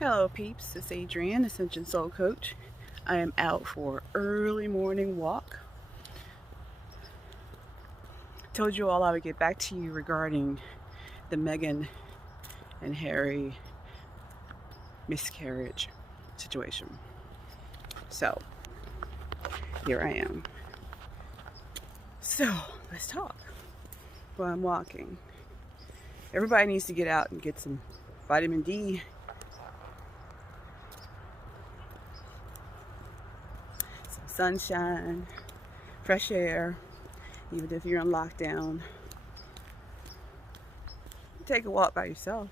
Hello peeps, it's Adrienne, Ascension Soul Coach. I am out for early morning walk. Told you all I would get back to you regarding the Meghan and Harry miscarriage situation. So, here I am. So, let's talk while I'm walking. Everybody needs to get out and get some vitamin D. Sunshine, fresh air, even if you're on lockdown. Take a walk by yourself,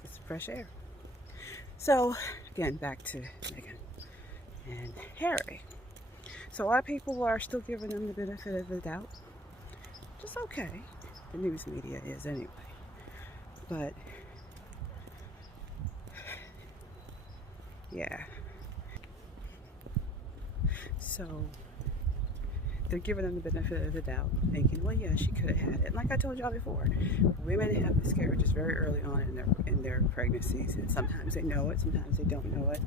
get some fresh air. So, again, back to Meghan and Harry. So, a lot of people are still giving them the benefit of the doubt. Just okay. The news media is anyway. But, yeah. So they're giving them the benefit of the doubt, thinking, well, yeah, she could have had it. And like I told y'all before, women have miscarriages very early on in their pregnancies, and sometimes they know it, sometimes they don't know it.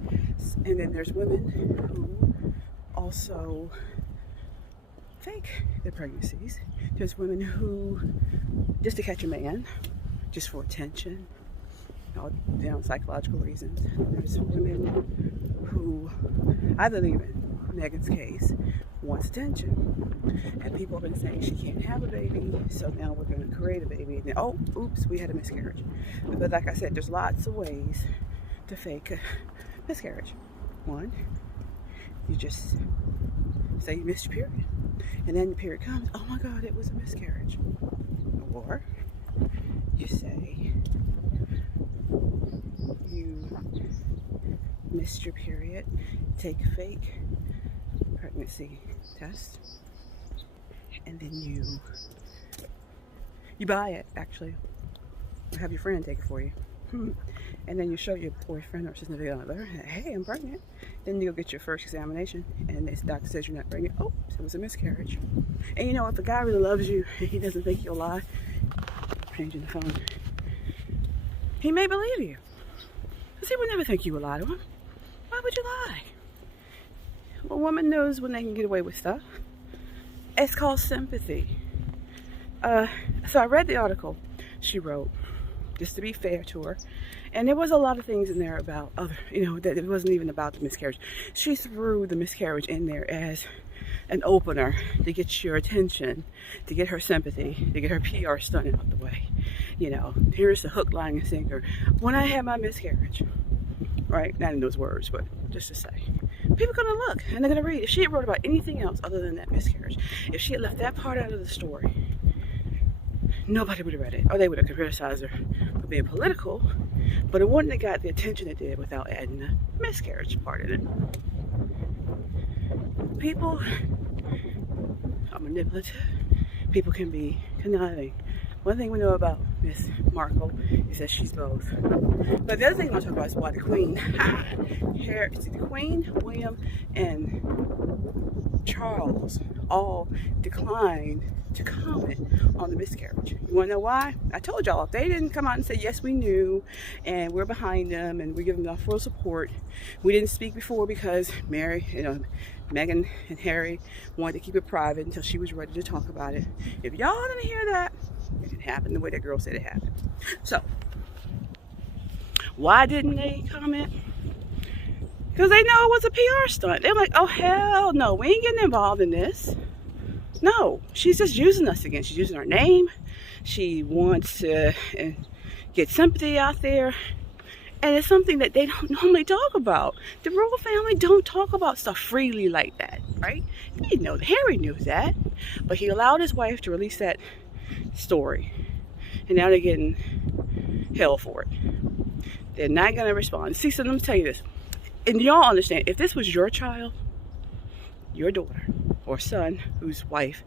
And then there's women who also fake their pregnancies. There's women who, just to catch a man, just for attention, psychological reasons. There's women who, I believe in Meghan's case, wants attention. And people have been saying she can't have a baby, so now we're going to create a baby. And then, oh, oops, we had a miscarriage. But like I said, there's lots of ways to fake a miscarriage. One, you just say you missed your period. And then the period comes, oh my God, it was a miscarriage. Or you say you missed your period, take a fake pregnancy test, and then you buy it, actually, or have your friend take it for you. And then you show your boyfriend or significant other, hey, I'm pregnant. Then you go get your first examination, and the doctor says you're not pregnant. Oh, so it was a miscarriage. And you know, if a guy really loves you and he doesn't think you'll lie, changing the phone, he may believe you. Because he would never think you would lie to him. Why would you lie? A woman knows when they can get away with stuff. It's called sympathy. So I read the article she wrote, just to be fair to her. And there was a lot of things in there about that it wasn't even about the miscarriage. She threw the miscarriage in there as an opener to get your attention, to get her sympathy, to get her PR stunt out the way. Here's the hook, line, and sinker. When I had my miscarriage, right? Not in those words, but just to say. People are going to look and they're going to read. If she had wrote about anything else other than that miscarriage, if she had left that part out of the story, nobody would have read it. Or they would have criticized her for being political, but it wouldn't have got the attention it did without adding the miscarriage part in it. People are manipulative. People can be conniving. One thing we know about Miss Markle is that she's both. But the other thing I want to talk about is why the Queen, the Queen, William, and Charles all declined to comment on the miscarriage. You want to know why? I told y'all, if they didn't come out and say, yes, we knew, and we're behind them, and we give them enough full support. We didn't speak before because Meghan and Harry wanted to keep it private until she was ready to talk about it. If y'all didn't hear that, it didn't happen the way that girl said it happened. So, why didn't they comment? Because they know it was a PR stunt. They're like, oh, hell no, we ain't getting involved in this. No, she's just using us again. She's using our name. She wants to get sympathy out there. And it's something that they don't normally talk about. The royal family don't talk about stuff freely like that, right? Harry knew that. But he allowed his wife to release that story. And now they're getting hell for it. They're not going to respond. See, so let me tell you this. And y'all understand, if this was your child, your daughter, or son whose wife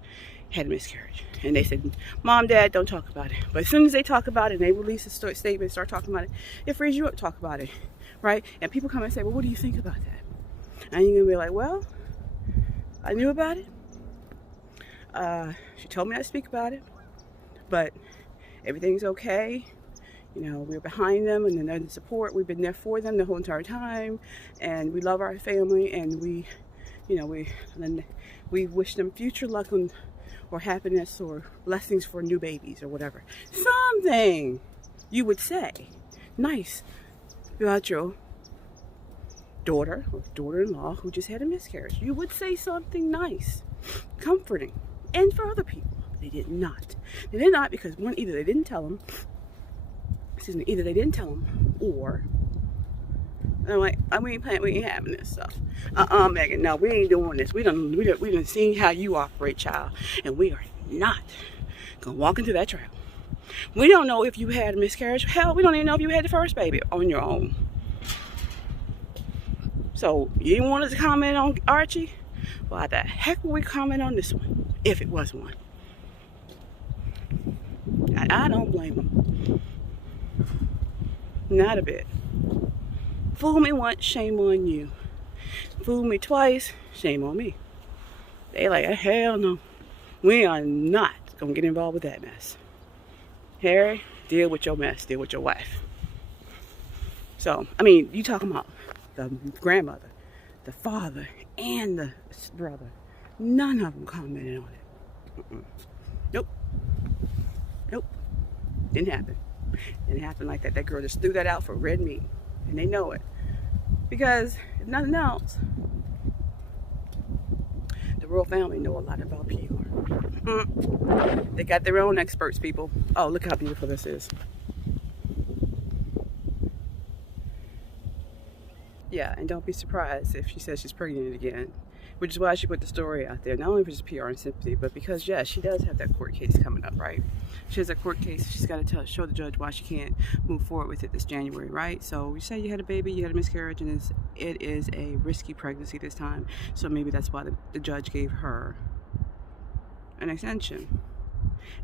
had a miscarriage, and they said, Mom, Dad, don't talk about it. But as soon as they talk about it and they release a statement, start talking about it, it frees you up to talk about it, right? And people come and say, well, what do you think about that? And you're going to be like, well, I knew about it. She told me not to speak about it, but everything's okay. You know, we're behind them and then support. We've been there for them the whole entire time, and we love our family, and we wish them future luck or happiness or blessings for new babies or whatever. Something you would say nice about your daughter or daughter-in-law who just had a miscarriage. You would say something nice, comforting, and for other people. They did not. They did not because one, either they didn't tell them, or I'm like, we ain't having this stuff. Meghan, no, we ain't doing this. We done seen how you operate, child, and we are not gonna walk into that trap. We don't know if you had a miscarriage. Hell, we don't even know if you had the first baby on your own. So you didn't want us to comment on Archie? Why the heck would we comment on this one if it was one? I don't blame them. Not a bit. Fool me once, shame on you. Fool me twice, shame on me. They like, hell no. We are not gonna get involved with that mess. Harry, deal with your mess. Deal with your wife. So, I mean, you talking about the grandmother, the father, and the brother. None of them commented on it. Nope. Nope. Didn't happen. Didn't happen like that. That girl just threw that out for red meat. And they know it. Because, if nothing else, the royal family know a lot about PR. They got their own experts, people. Oh, look how beautiful this is. Yeah, and don't be surprised if she says she's pregnant again, which is why she put the story out there, not only for just PR and sympathy, but because, yes, she does have that court case coming up, right? She has a court case. She's got to show the judge why she can't move forward with it this January, right? So you say you had a baby, you had a miscarriage, and it is a risky pregnancy this time. So maybe that's why the judge gave her an extension.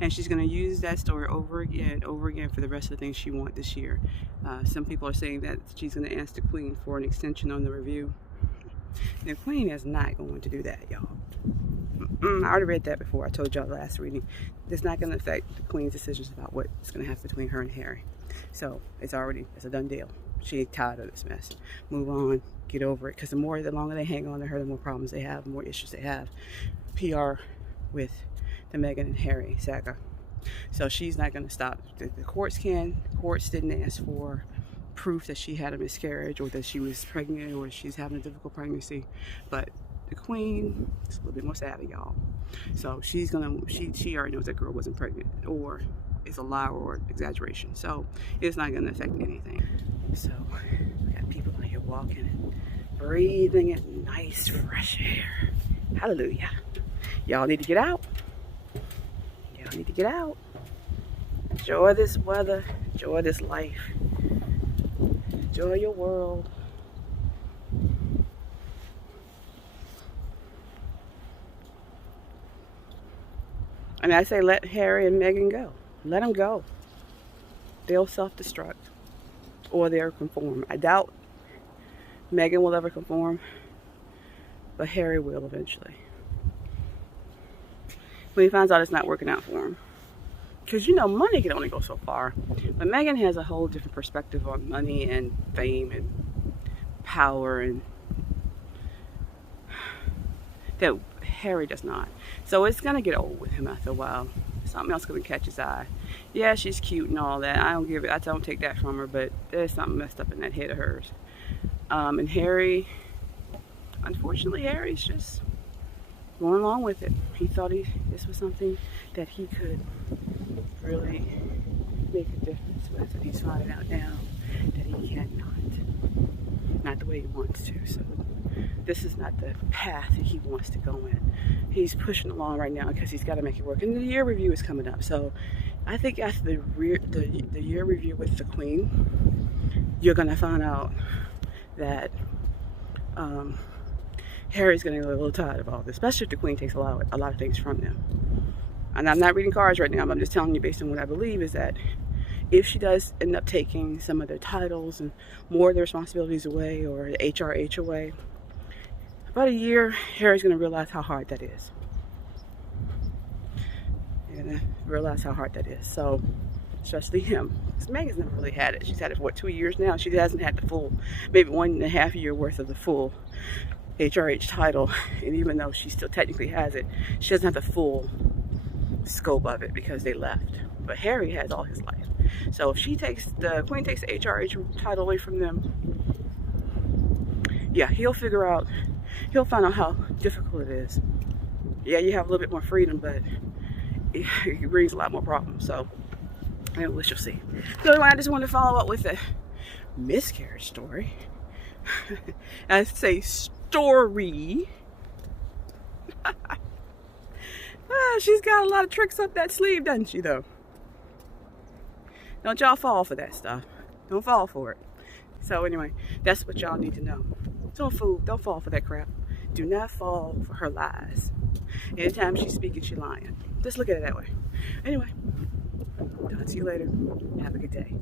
And she's going to use that story over again for the rest of the things she wants this year. Some people are saying that she's going to ask the Queen for an extension on the review. The Queen is not going to do that, y'all. I already read that before. I told y'all last reading. It's not going to affect the Queen's decisions about what's going to happen between her and Harry. So it's a done deal. She's tired of this mess. Move on, get over it. Because the longer they hang on to her, the more problems they have, the more issues they have. PR with the Meghan and Harry saga. So she's not going to stop. The courts can. The courts didn't ask for proof that she had a miscarriage or that she was pregnant or she's having a difficult pregnancy, but the Queen is a little bit more savvy, y'all. So she already knows that girl wasn't pregnant, or it's a lie or exaggeration. So it's not going to affect anything. So we got people out here walking and breathing in nice fresh air. Hallelujah. Y'all need to get out. Y'all need to get out. Enjoy this weather. Enjoy this life. Enjoy your world. And I say let Harry and Meghan go. Let them go. They'll self-destruct. Or they'll conform. I doubt Meghan will ever conform. But Harry will eventually. When he finds out it's not working out for him. Because, you know, money can only go so far. But Meghan has a whole different perspective on money and fame and power, and that Harry does not. So it's going to get old with him after a while. Something else going to catch his eye. Yeah, she's cute and all that. I don't take that from her, but there's something messed up in that head of hers. And Harry, unfortunately, Harry's just going along with it. He thought this was something that he could really make a difference with, and he's finding out now that he cannot. Not the way he wants to. So this is not the path that he wants to go in. He's pushing along right now because he's got to make it work. And the year review is coming up. So I think after the year review with the Queen, you're going to find out that Harry's going to get a little tired of all this, especially if the Queen takes a lot of things from them. And I'm not reading cards right now, but I'm just telling you based on what I believe is that if she does end up taking some of their titles and more of their responsibilities away, or the HRH away, about a year, Harry's going to realize how hard that is. You're going to realize how hard that is. So especially him. Because Megan's never really had it. She's had it for, what, 2 years now? She hasn't had the full, maybe 1.5 year worth of the full HRH title. And even though she still technically has it, she doesn't have the full scope of it because they left. But Harry has all his life. So if she takes, the Queen takes the HRH title away from them, yeah, he'll find out how difficult it is. Yeah, you have a little bit more freedom, but it brings a lot more problems. So, we shall see. So anyway, I just wanted to follow up with a miscarriage story. I say story. She's got a lot of tricks up that sleeve, doesn't she, though? Don't y'all fall for that stuff. Don't fall for it. So anyway, that's what y'all need to know. Don't fall for that crap. Do not fall for her lies. Anytime she's speaking, she's lying. Just look at it that way. Anyway, talk to you later. Have a good day.